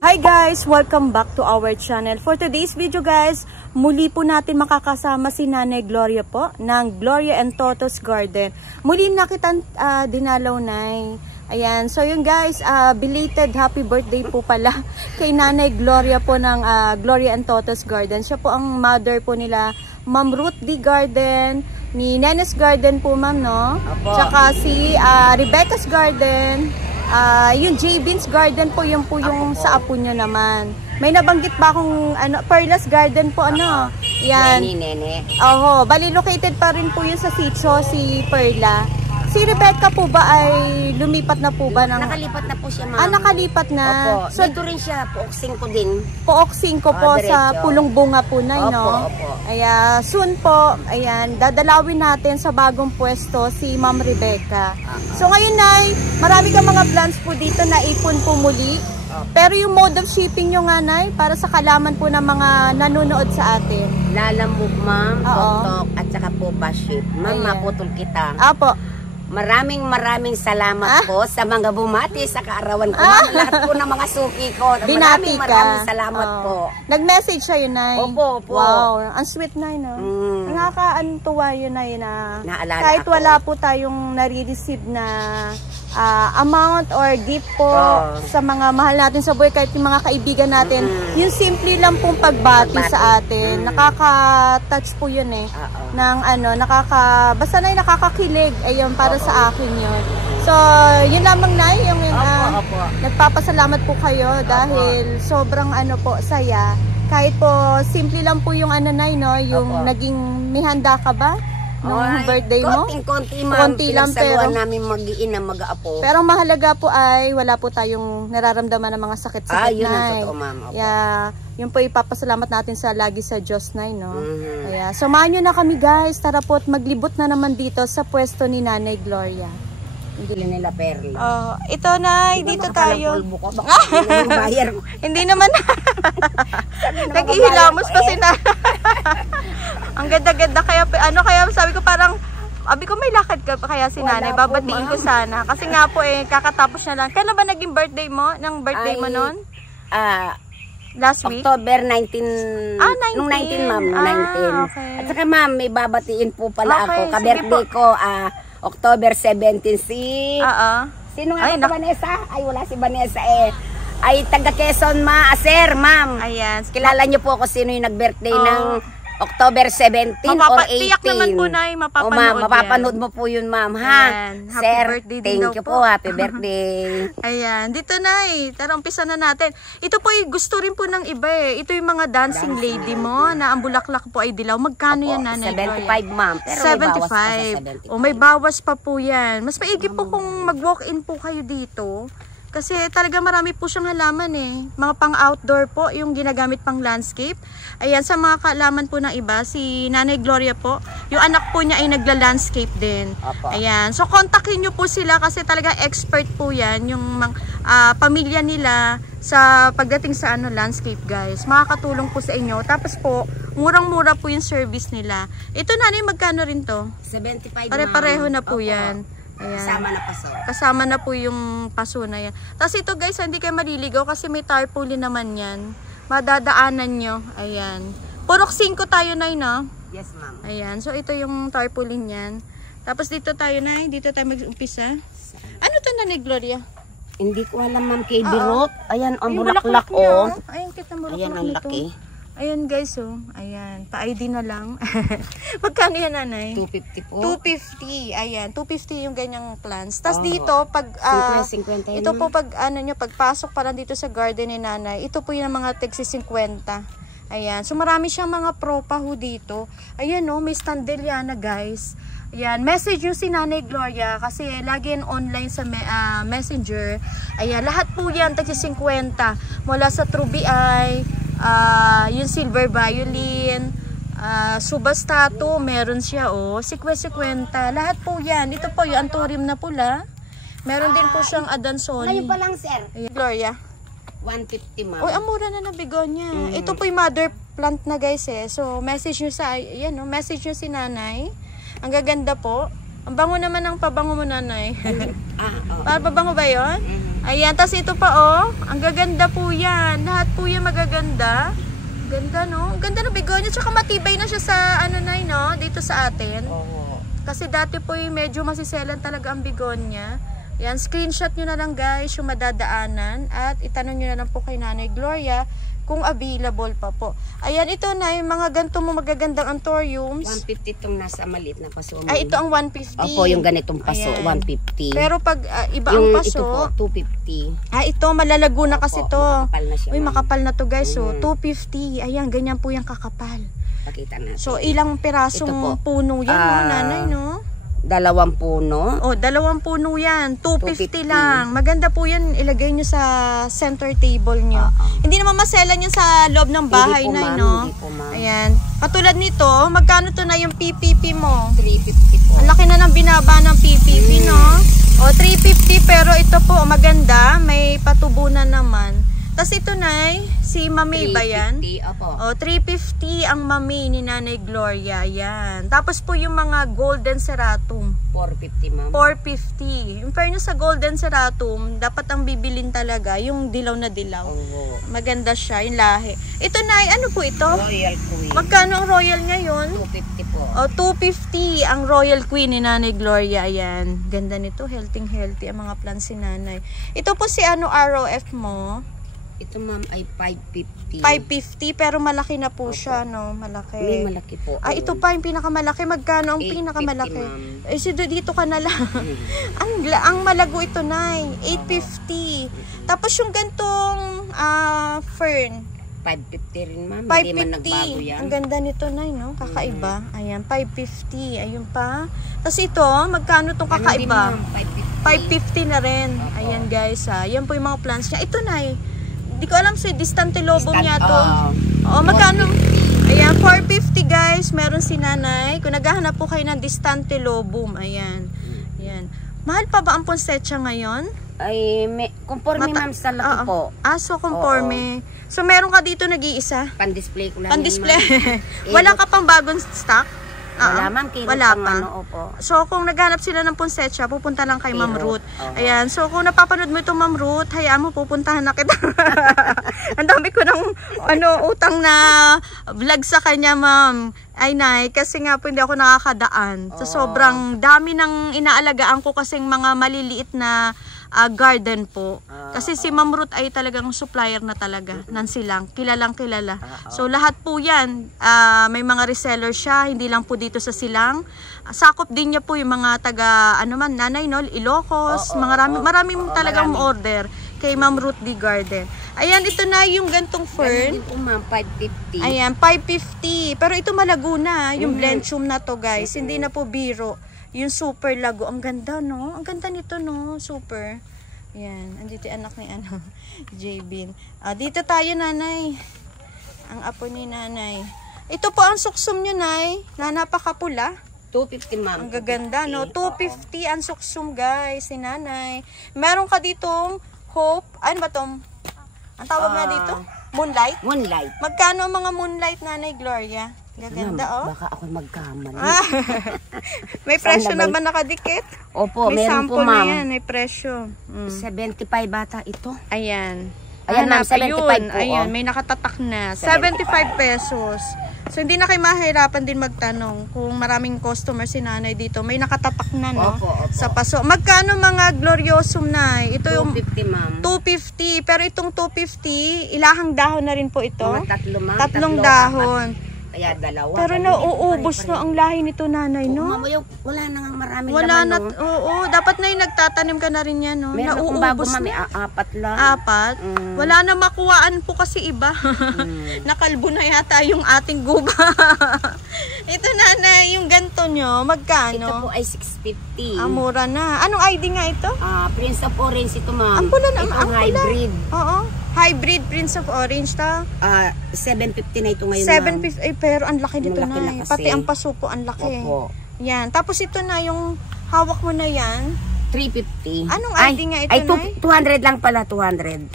Hi guys! Welcome back to our channel. For today's video guys, muli po natin makakasama si Nanay Gloria po ng Gloria and Toto's Garden. Muli na kitang dinalaw, Nay. Ayan, so yun guys, belated happy birthday po pala kay Nanay Gloria po ng Gloria and Toto's Garden. Siya po ang mother po nila, Ma'am Ruth D. Garden, ni Nenes Garden po ma'am, no? Apo. Tsaka si Rebecca's Garden. Yung J. Beans Garden po, yung sa apo nyo naman. May nabanggit ba akong Perla's Garden po, ano? Yan. Nene. Oho, bali located pa rin po yun sa sitio, si Perla. Si Rebecca po ba ay lumipat na po ba? Nakalipat na po siya, ma'am. Nakalipat na. Opo. So, dito rin siya, Pook 5 din. Pook 5 po sa Pulong Bunga po na, no? Opo. Ayan, soon po, ayan, dadalawin natin sa bagong pwesto si Ma'am Rebecca. So ngayon, Nay, marami kang mga plans po dito na ipon po muli. Pero yung mode of shipping nyo nga, Nay, para sa kalaman po ng mga nanonood sa atin. Lalamove, ma'am, tok at saka po baship. Ma'am, maputol kita. Apo. Maraming salamat po sa mga bumati sa kaarawan ko. Lahat po ng mga suki ko. Maraming salamat po. Nag-message siya yun, Nay. Opo. Wow, ang sweet, Nay, no? Nakakaantuwa yun, Nay, na kahit ako. wala po tayong nare-receive na amount or gift po sa mga mahal natin sa buhay, kahit yung mga kaibigan natin, yung simple lang pong pagbati sa atin, nakaka-touch po yun eh, ng basta na nakakakilig, ayun, para sa akin yun. So, yun lamang, Nay, yung nagpapasalamat po kayo dahil sobrang saya. Kahit po, simple lang po yung Nay, no, yung naging may handa ka ba? Nung birthday mo? Konti, ma'am. Konti lang, pero namin mag-iina, mag-aapo. Pero mahalaga po ay wala po tayong nararamdaman ng mga sakit-sakit, yun Nay. ang totoo, ma'am. Yun po ipapasalamat natin lagi sa Diyos, Nay, no? Kaya, samahan nyo na kami, guys. Tara po at maglibot na naman dito sa pwesto ni Nanay Gloria. Hindi nila Perla. Ito, Nay, dito tayo. Hindi naman. Nag-ihilamos pa si Nanay. Ang ganda-ganda, kaya sabi ko parang, abi ko may lakad ka kaya si Nanay, babatiin ko sana. Kasi nga po kakatapos na lang. Kailan ba naging birthday mo? Nang birthday mo nun? Last week? October 19. 19. Nung 19, ma'am. 19. Okay. At saka, ma'am, may babatiin po pala ako. Okay, Ka-birthday ko, October 17. Sino nga ba Vanessa? Ay, wala si Vanessa Ay, taga Quezon, sir, ma'am. Ayan. Kilala niyo po ako sino yung nag-birthday ng October 17 or 18. Tiyak naman po, Nay, mapapanood mapapanood mo po yun, ma'am, ha? Ayan. Sir, Birthday thank you po. Happy birthday. Ayan, dito, Nay. Tara, umpisa na natin. Ito po gusto rin po ng iba Ito yung mga dancing lady mo na ang bulaklak po ay dilaw. Magkano yan, Nanay? 75, ma'am. Pero 75. May bawas pa po yan. Mas maigi po kung mag-walk-in po kayo dito. Kasi talaga marami po siyang halaman Mga pang-outdoor po, yung ginagamit pang landscape. Ayan, sa mga kaalaman po ng iba, si Nanay Gloria po, yung anak po niya ay nagla-landscape din. Ayan, so kontakin nyo po sila kasi talaga expert po yan, yung pamilya nila sa pagdating sa landscape, guys. Makakatulong po sa inyo. Tapos po, murang-mura po yung service nila. Ito, Nanay, magkano rin to? 75. Pare-pareho na po yan. Ayan. Kasama na paso. Kasama na po yung paso na yan. Tapos ito, guys, hindi kayo maliligaw kasi may tarpaulin naman yan. Madadaanan nyo. Ayan. Purok 5 tayo, Nay, no? Yes, ma'am. Ayan. So, ito yung tarpaulin yan. Tapos dito tayo, Nay. Dito tayo mag-umpisa. Ano to, Nanay Gloria? Hindi ko alam, ma'am, kay Birot. Ayan, ang bulaklak, Ayan, kita bulaklak. Ayan, ang laki. Ayan, guys, Ayan, pa-ID na lang. Magkano yan, Nanay? 250 po. 250. Ayan, 250 yung ganyang plants. Tapos dito, pag 50 ito po pag pagpasok pa lang dito sa garden ni Nanay, ito po yung mga tigsi 50. Ayan, so marami siyang mga propa dito. Ayan, may standeliana, guys. Ayan, message yung si Nanay Gloria kasi lagi yan online sa messenger. Ayan, lahat po yan tigsi 50. Mula sa Truby Eye, yung silver violin, subastato, meron siya 50. Lahat po yan. Ito po yung anthurium na pula. Meron din po siyang adansoni. Ngayon pa lang, sir. Ayan. Gloria, 150, ma'am. ang mura na na begonia. Ito po yung mother plant na, guys So message nyo message nyo si Nanay. Ang gaganda po. Ang bango naman ng pabango mo, nanay. Para pabango ba yun? Ayan, tas ito pa oh. Ang gaganda po yan. Lahat po yan magaganda. Ganda, no? Ang ganda ng begonia. Tsaka matibay na siya sa ano, nay, no? Dito sa atin. Kasi dati po medyo masiselan talaga ang begonia. Yan, screenshot nyo na lang guys yung madadaanan. At itanong nyo na lang po kay Nanay Gloria kung available pa po. Ayan, ito na yung mga ganito mo magagandang anthuriums. 150 itong nasa maliit na paso. Ay, ito ang 150. Opo, yung ganitong paso, ayan. 150. Pero pag iba ang paso. Ito po, 250. Ito, malalago na kasi to. Makapal na siya. Uy, makapal na to guys. So, 250. Ayan, ganyan po yung kakapal. Pakita natin. So, ilang pirasong puno yan, no, nanay, no? 2 puno. 2 puno yan. 250 lang. Maganda po yan. Ilagay nyo sa center table nyo. Hindi naman maselan yan sa loob ng bahay na, no? Ayan. Katulad nito, magkano to na yung PPP mo? 350 po. Ang laki na ng binaba ng PPP, no? 350 pero ito po maganda. May patubunan naman. Tapos ito na, si Mami ba yan? 350 ang Mami ni Nanay Gloria. Yan. Tapos po yung mga golden ceratum. 450, ma'am. 450. In fairness sa golden ceratum, dapat ang bibilin talaga yung dilaw na dilaw. Maganda siya, yung lahi. Ito na, ano po ito? Royal Queen. Magkano ang Royal ngayon? 250 po. 250 ang Royal Queen ni Nanay Gloria. Ayan. Ganda nito. Healthy ang mga plants si Nanay. Ito po si ROF mo. Ito ma'am ay 550. 550 pero malaki na po siya, no? Malaki. May malaki po. Ito pa yung pinakamalaki. Magkano ang pinakamalaki? Dito ka na lang. ang malago ito na 850. Tapos yung gantong fern. 550 rin ma'am. 550. Hindi man nagbago yan. Ang ganda nito na, no? Kakaiba. Ayan, 550. Ayun pa. Tapos ito, magkano itong kakaiba? 550 na rin. Ayan guys, Yan po yung mga plants niya. Ito na Hindi ko alam si Distante Lobom niya to. Magkano? Ayan, 450 guys. Meron si Nanay. Kung naghahanap po kayo ng Distante Lobom, ayan. Ayan. Mahal pa ba ang ponsetsa ngayon? Ay, conforme ma'am sa laki po. So conforme. So meron ka dito nag-iisa? Pan-display ko lang. Pan-display. Wala ka pang bagong stock? Wala ma'am, wala pa. So kung naghanap sila ng ponsetsa, pupunta lang kay Ma'am Ruth. Ayan, so kung napapanood mo itong Ma'am Ruth, hayaan mo, pupuntahan na kita. Ang dami ko ng utang na vlog sa kanya, ma'am. Ay nay, kasi nga po hindi ako nakakadaan. So sobrang dami ng inaalagaan ko kasing mga maliliit na garden po. Kasi si Ma'am Ruth ay talagang supplier na talaga ng silang. Kilalang kilala. So lahat po yan, may mga reseller siya, hindi lang po dito sa silang. Sakop din niya po yung mga taga, Nanay, no? Ilocos, maraming talagang order kay Ma'am Ruth D. Garden. Ayan, ito na yung gantong fern. Ganun din po ma'am, 550. Ayan, 550. Pero ito malago na, yung Blenchum na to guys. Hindi na po biro. Yung super lago. Ang ganda, no? Ang ganda nito, no? Super. Yan. Andito yung anak ni J-Bin. Dito tayo, Nanay. Ang apo ni Nanay. Ito po ang suksum nyo, Nay. Na napakapula. 250 ma'am. Ang gaganda, no? 250 ang suksum, guys. Si Nanay. Meron ka ditong Hope. Ano ba tong? Ang tawag na dito? Moonlight? Moonlight. Magkano ang mga moonlight, Nanay Gloria? Gaganda, Baka ako magkamali. May presyo naman nakadikit. Opo, may meron po May sample ma'am. na yan, may presyo. 75 bata ito. Ayan. Ayan ma'am, 75 po. Ayan, may nakatatak na. 75 pesos. So, hindi na kayo mahirapan din magtanong kung maraming customer si Nanay dito. May nakatatak na, no? Opo. Sa paso. Magkano mga Gloriosum na? Ito yung 250 ma'am. 250. Pero itong 250, ilahang dahon na rin po ito. Tatlo ma'am. Tatlong dahon. Kaya dalawa. Pero nauubos na ang lahi nito, Nanay, no? Mamayaw, wala na nga maraming wala laman, na, oo, dapat na yung nagtatanim ka na rin yan, no? Meron akong bago, mami, 4 lang. 4? Wala na makuhaan po kasi iba. Nakalbo na yata yung ating guba. Ito, Nanay, yung ganto nyo, magkano? Ito po ay 650. Mura na. Anong ID nga ito? Prince of Orange ito, ma'am. Ang pula na, ito ang hybrid. Oo. Hybrid Prince of Orange ta. 750 na ito ngayon, 750, pero ang laki nito na. Pati ang paso po, ang laki. Opo. Yan. Tapos ito na, yung hawak mo na yan. 350. Anong ID nga ito, Ay, 200 lang pala, 200.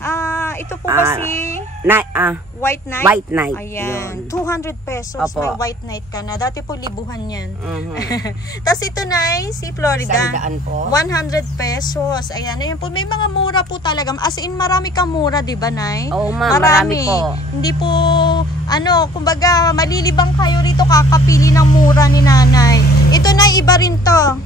Ito po ba si White Knight? White Knight. Ayan. Yun. 200 pesos. Opo. May White Knight ka na. Dati po libuhan yan. Tapos ito na si Florida. 100 po. 100 pesos. Ayan. Ayan po. May mga mura po talaga. As in, marami kang mura, di ba, Nay? Oo, ma'am. Marami po. Hindi po, kumbaga, malilibang kayo rito kakapili ng mura ni Nanay. Ito na, iba rin to.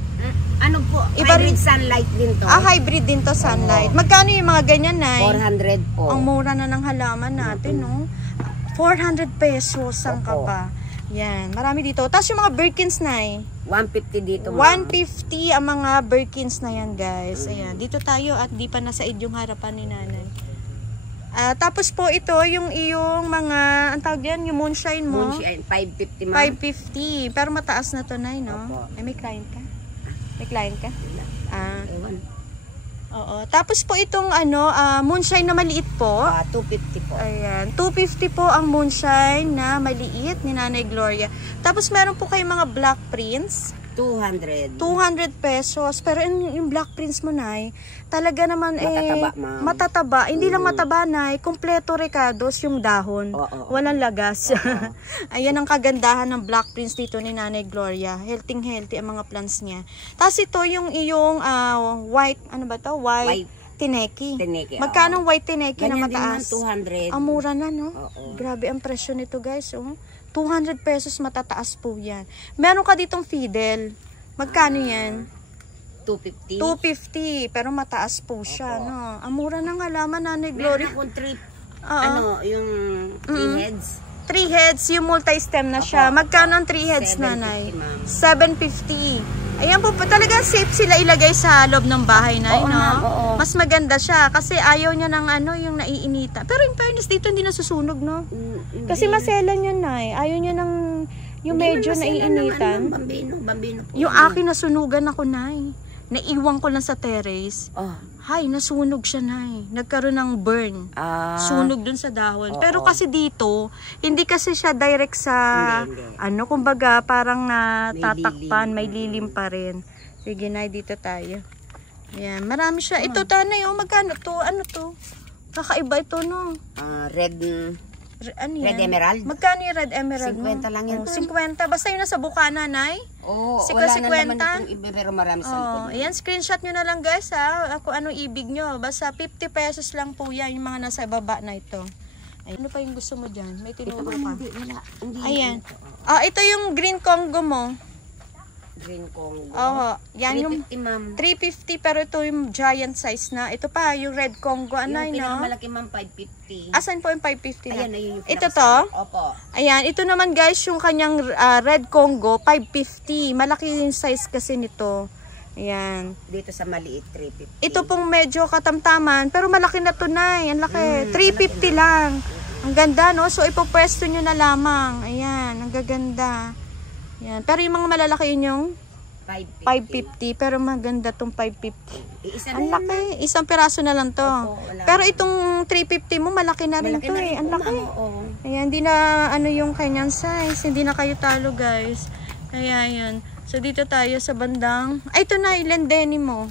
Ano po? Iba hybrid sunlight din to. Hybrid din to sunlight. Magkano yung mga ganyan, Nay? 400 po. Ang mura na ng halaman natin, no? 400 pesos ang kapa. Yan, marami dito. Tapos yung mga Birkins, Nay? 150 dito, 150 ang mga Birkins na yan, guys. Ayan, dito tayo at di pa nasa yung harapan ni Nanay. Tapos po ito, yung iyong mga, ang tawag yan, yung moonshine mo? Moonshine, 550, ma'am. 550. Pero mataas na to, Nay, no? Ay, may client ka? May client ka? Oo. Tapos po itong moonshine na maliit po. 250 po. Ayan. 250 po ang moonshine na maliit ni Nanay Gloria. Tapos meron po kayong mga black prints. 200. 200 pesos. Pero yung black prints mo, Nay, talaga naman matataba, ma'am. matataba. Hindi lang mataba, Nay. Kompleto recados yung dahon. Walang lagas. Ayan ang kagandahan ng black prints dito ni Nanay Gloria. Healthy ang mga plants niya. Tapos ito yung iyong white, ano ba to? White tineki. Magkano white tineki na mataas? Din, 200. Ang mura na, no? Grabe ang presyo nito, guys. 200 pesos matataas po yan. Meron ka ditong Fidel. Magkano yan? 250. 250. Pero mataas po siya, no? Ang mura ng halaman, Nanay Glory. Meron akong yung 3 heads. 3 heads, yung multi-stem na siya. Magkano ang 3 heads, Nanay? 750. Ayan po, talaga safe sila ilagay sa loob ng bahay, Nay, no? Mas maganda siya kasi ayaw niya ng yung naiinita. Pero in fairness, dito hindi nasusunog, no? Kasi maselan yun, Nay. Ayaw niya ng yung medyo naiinitan. Bambino po. Yung akin nasunugan ako, Nay. Naiwan ko lang sa terrace. Hay, nasunog siya, Nay. Nagkaroon ng burn. Sunog dun sa dahon. Pero kasi dito, hindi kasi siya direct sa, kumbaga, parang natatakpan, may lilim pa rin. Sige, Nay, dito tayo. Ayan, marami siya. Ito, Tanay, magkano to? Ano to? Kakaiba ito, no? Red Emerald. Magkano yung Red Emerald 50 lang yan. 50. Basta yun nasa Bukana, Nay. Wala na naman itong iba, pero marami sa likod. Ayan, screenshot nyo na lang, guys, ha. Kung anong ibig nyo. Basta 50 pesos lang po yan, yung mga nasa baba na ito. Ay, ano pa yung gusto mo dyan? May tinuro ka. Hindi. Ayan. Ito yung Green Congo mo. Green Congo. Yan 350, yung ma'am. 350, pero ito yung giant size na. Ito pa, yung Red Congo. Ano yung yun, no? pinakamalaki, ma'am, 550. Asan po yung 550 na? Ayan, yung ito to? Opo. Ayan, ito naman, guys, yung kanyang Red Congo, 550. Malaki yung size kasi nito. Ayan. Dito sa maliit, 350. Ito pong medyo katamtaman, pero malaki na to, Nay. Ang laki. 350 lang. Ang ganda, no? So, ipopwesto nyo na lamang. Ayan, ang gaganda. Yan. Pero yung mga malalaki yun yung 550. Pero maganda tong 550. Ang laki. Isang piraso na lang to. Pero itong 350 mo, malaki na rin to eh. Ang laki. Ayan, hindi na yung kanyang size. Hindi na kayo talo, guys. Kaya yan. So, dito tayo sa bandang. Ay, ito na, yung Lendeni mo.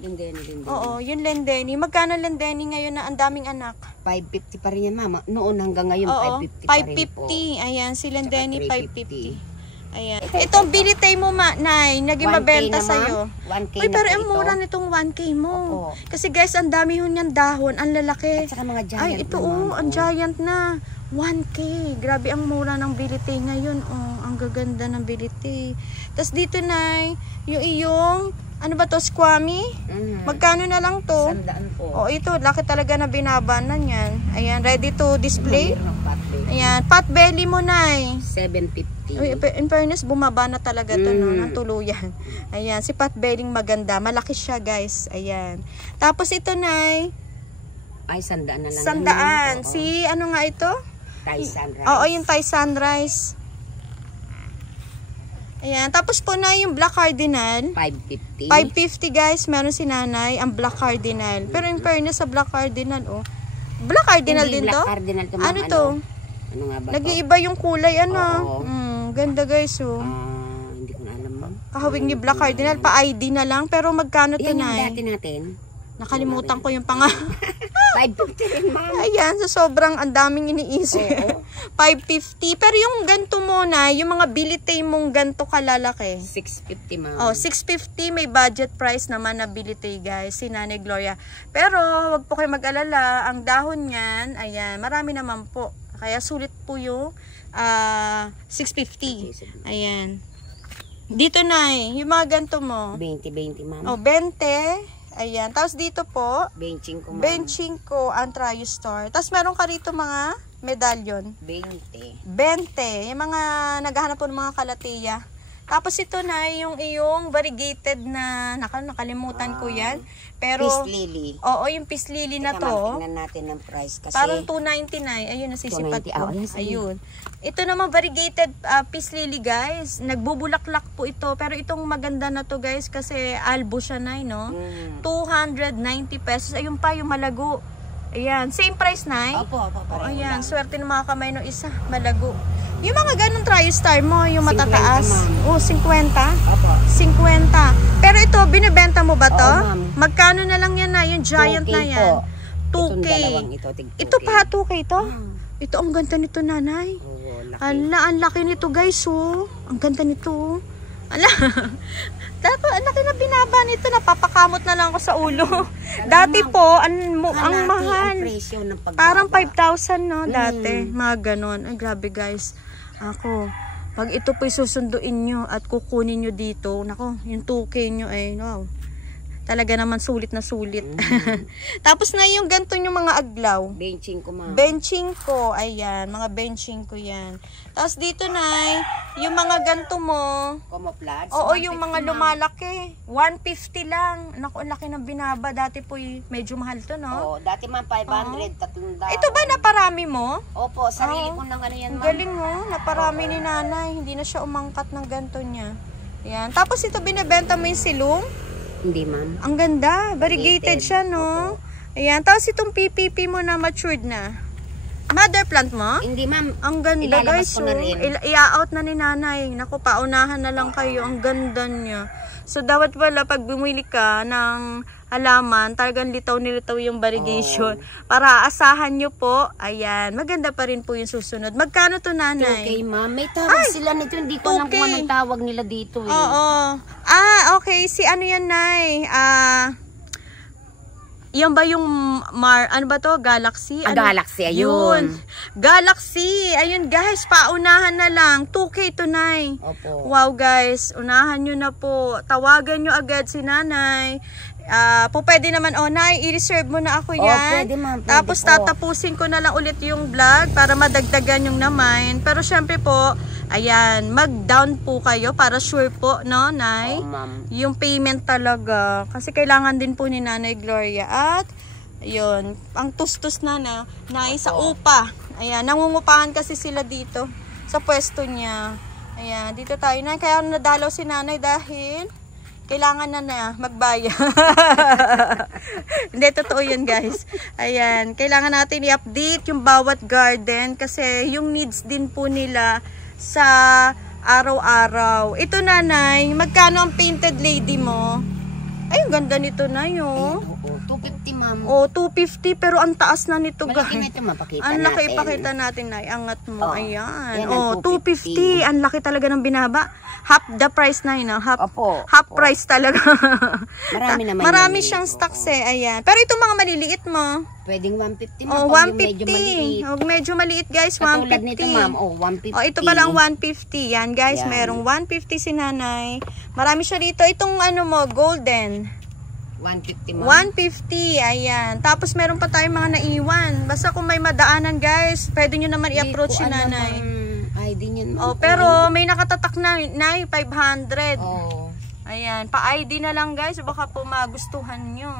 Lendeni. Oo, yung Lendeni. Magkano Lendeni ngayon na ang daming anak? 550 pa rin yan, mama. Noon hanggang ngayon, 550 pa rin po. 550. Ayan, si Lendeni, 550. Ayan. Itong bilitay mo, Nay, naging mabenta sa'yo. 1K Uy, pero ang mura nitong 1K mo. Kasi guys, ang dami ho niyang dahon, ang lalaki. At saka mga giant. Ay, ito ang giant na. 1K. Grabe ang mura ng bilitay ngayon. Ang gaganda ng bilitay. Tapos dito, Nay, yung iyong, ano ba to, squammy? Magkano na lang to? 100 po. Ito, laki talaga na binabanan yan. Ayan, ready to display. Ayan, pot belly mo, Nay. 750. In fairness, bumaba na talaga to, no, ng tuluyan. Ayan, si pot belly maganda. Malaki siya, guys. Ayan. Tapos ito, Nay. Ay, 100 na lang. 100. Si, ano nga ito? Thai Sunrise. Oo, yung Thai Sunrise. Ayan. Tapos po na yung Black Cardinal. 550. 550, guys. Meron si Nanay, ang Black Cardinal. Pero in fairness sa Black Cardinal, Black Cardinal din to? Black Cardinal to, ano to? Ano nga ba to? Nag-iiba yung kulay, ano? Ganda, guys, hindi ko na alam, ma'am. Kahawig ni Black Cardinal, pa-ID na lang. Pero magkano to, Yan yung Nay? dati natin. Nakalimutan ko yung pang... 550 rin, ma'am. Ayan, so sobrang ang daming iniisip. 550. Pero yung ganto mo na, yung mga bilitay mong ganto kalalaki. 650, ma'am. Oh, 650 may budget price naman na bilitay, guys, si Nanay Gloria. Pero wag po kayo mag-alala, ang dahon niyan, ayan, marami naman po. Kaya sulit po yung 650. Ayan. Dito na yung mga ganto mo. 20, ma'am. Oh, 20. Ayan. Tapos dito po, benching ko, ma'am. Benching ko ang TriStar. Tapos meron ka rito mga medallion. 20. Yung mga naghahanap po ng mga kalateya. Tapos ito na yung iyong variegated na, nakalimutan ko yan. Pero, Peace lily. Oo, yung peace lily na to. Tingnan natin ng price kasi. Parang 299. Ayun, nasisipat ko. Yes, Ayun. Ito naman variegated peace lily, guys. Nagbubulaklak po ito. Pero itong maganda na to, guys, kasi albo siya na, no? 290 pesos. Ayun pa, yung malago. Ayan. Same price, Nay? Opo. Ayan. Swerte ng mga kamay ng isa. Malago. Yung mga ganong TriStar mo, yung matataas. 50, 50? Opo. 50. Pero ito, binibenta mo ba to? Oo, ma'am. Magkano na lang yan na? Yung giant 2K na yan. po. 2K. Ito, Ito pa, 2K to? Ito, ang ganda nito, Nanay. laki. Ang laki nito, guys, oh. Ang ganda nito. Ala. Dapat, ang laki na binaba nito. Napapakamot na lang ako sa ulo. Dati po, ang mahal. Parang 5,000, no? Dati. Mga ganon. Ay, grabe, guys. Ako, pag ito po susunduin nyo at kukunin nyo dito, nako, yung 2K nyo ay, wow. Talaga naman sulit na sulit. Tapos na yung ganito yung mga aglaw. Benching ko, ma'am. Benching ko, ayan, mga benching ko yan. Tapos dito na, yung mga ganito mo. Camouflage? Oo, yung mga lumalaki. 150 lang. Naku, ang laki ng binaba. Dati po medyo mahal to, no? Oo, dati ma'am 500, 300. Ito ba naparami mo? Opo, sarili ko ng ano yan, ma'am. Galing, no? Naparami ni Nanay. Hindi na siya umangkat ng ganito niya. Ayan. Tapos ito, binibenta mo yung silong. Hindi, ma'am. Ang ganda. Variegated siya, no? Ayan. Tapos itong PPP mo na matured na. Mother plant mo? Hindi, ma'am. Ang ganda, Ilalabas guys. ko na rin. I-out na ni Nanay. Naku, paunahan na lang kayo. Ang ganda niya. So, dapat pala pag bumili ka ng halaman, talagang litaw-nilitaw yung variegation. Para asahan nyo po. Ayan. Maganda pa rin po yung susunod. Magkano to, Nanay? 2K, ma'am. May tawag sila nito. Hindi ko alam kung anong tawag nila dito, eh. Oo. Okay. Si ano yan, Nay? Yan ba yung ano ba to? Galaxy? Galaxy, ayun. Galaxy. Ayun, guys. Paunahan na lang. 2K to, Nay. Opo. Wow, guys. Unahan nyo na po. Tawagan nyo agad si Nanay. Pwede naman, Nay, i-reserve mo na ako yan. Pwede, ma'am. Pwede Tapos po. tatapusin ko na lang ulit yung vlog para madagdagan yung naman. Pero syempre po, ayan, mag-down po kayo para sure po, no, Nay? Ma'am. Yung payment talaga. Kasi kailangan din po ni Nanay Gloria. At, yun, ang tustos na Nay, sa upa. Ayan, nangungupahan kasi sila dito sa pwesto niya. Ayan, dito tayo, Nay. Kaya nadalaw si Nanay dahil kailangan na magbayad. Hindi, totoo yun, guys. Ayan, kailangan natin i-update yung bawat garden kasi yung needs din po nila sa araw-araw. Ito, Nanay, magkano ang painted lady mo? Ay, ang ganda nito, Nay, oh. 250, ma'am. 250, pero ang taas na nito, guys. Malaki na ito, mapakita ang laki, natin. Ipakita natin, Nay. Angat mo. Ayan. Yan ang 250. 250. Ang laki talaga ng binaba. Half the price na yun. Half price talaga. Marami naman. Marami siyang stocks, eh. Ayan. Pero itong mga maliliit mo. Pwedeng 150, ma'am. 150. Medyo maliit, guys. 150. Katulad nito, ma'am. 150. Ito pala ang 150. Yan, guys. Yan. Merong 150 si Nanay. Marami siya dito. Itong ano mo, golden. 150, ma'am. 150, ayan. Tapos meron pa tayong mga naiwan. Basta kung may madaanan, guys, pwede nyo naman i-approach si Nanay. ID niyan, ma'am. Pero may nakatatak na 500. Ayan, pa-ID na lang, guys. Baka po magustuhan nyo.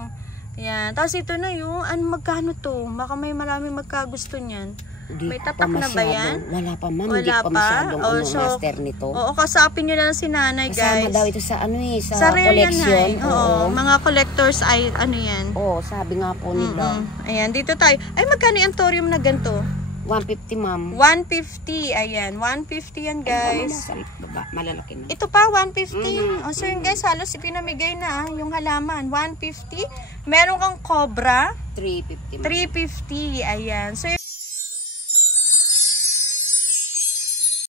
Ayan. Tapos ito na yung, magkano to? Baka may maraming magkagusto niyan. May tatak na ba yan? Wala pa, ma'am. Wala Hindi pa masyadong so, master nito. Oo, kasapin nyo na lang si Nanay, guys. Kasama daw ito sa sa collection. Oo, mga collectors ay yan. Oo, sabi nga po nila. Ayan, dito tayo. Ay, magkano yung thorium na ganito? 150, ma'am. 150. Ayan, 150 yan, guys. Malalaki na. Ito pa, 150. O, so yun, guys, halos ipinamigay na yung halaman. 150. Meron kang cobra. 350. 350. Ayan. So,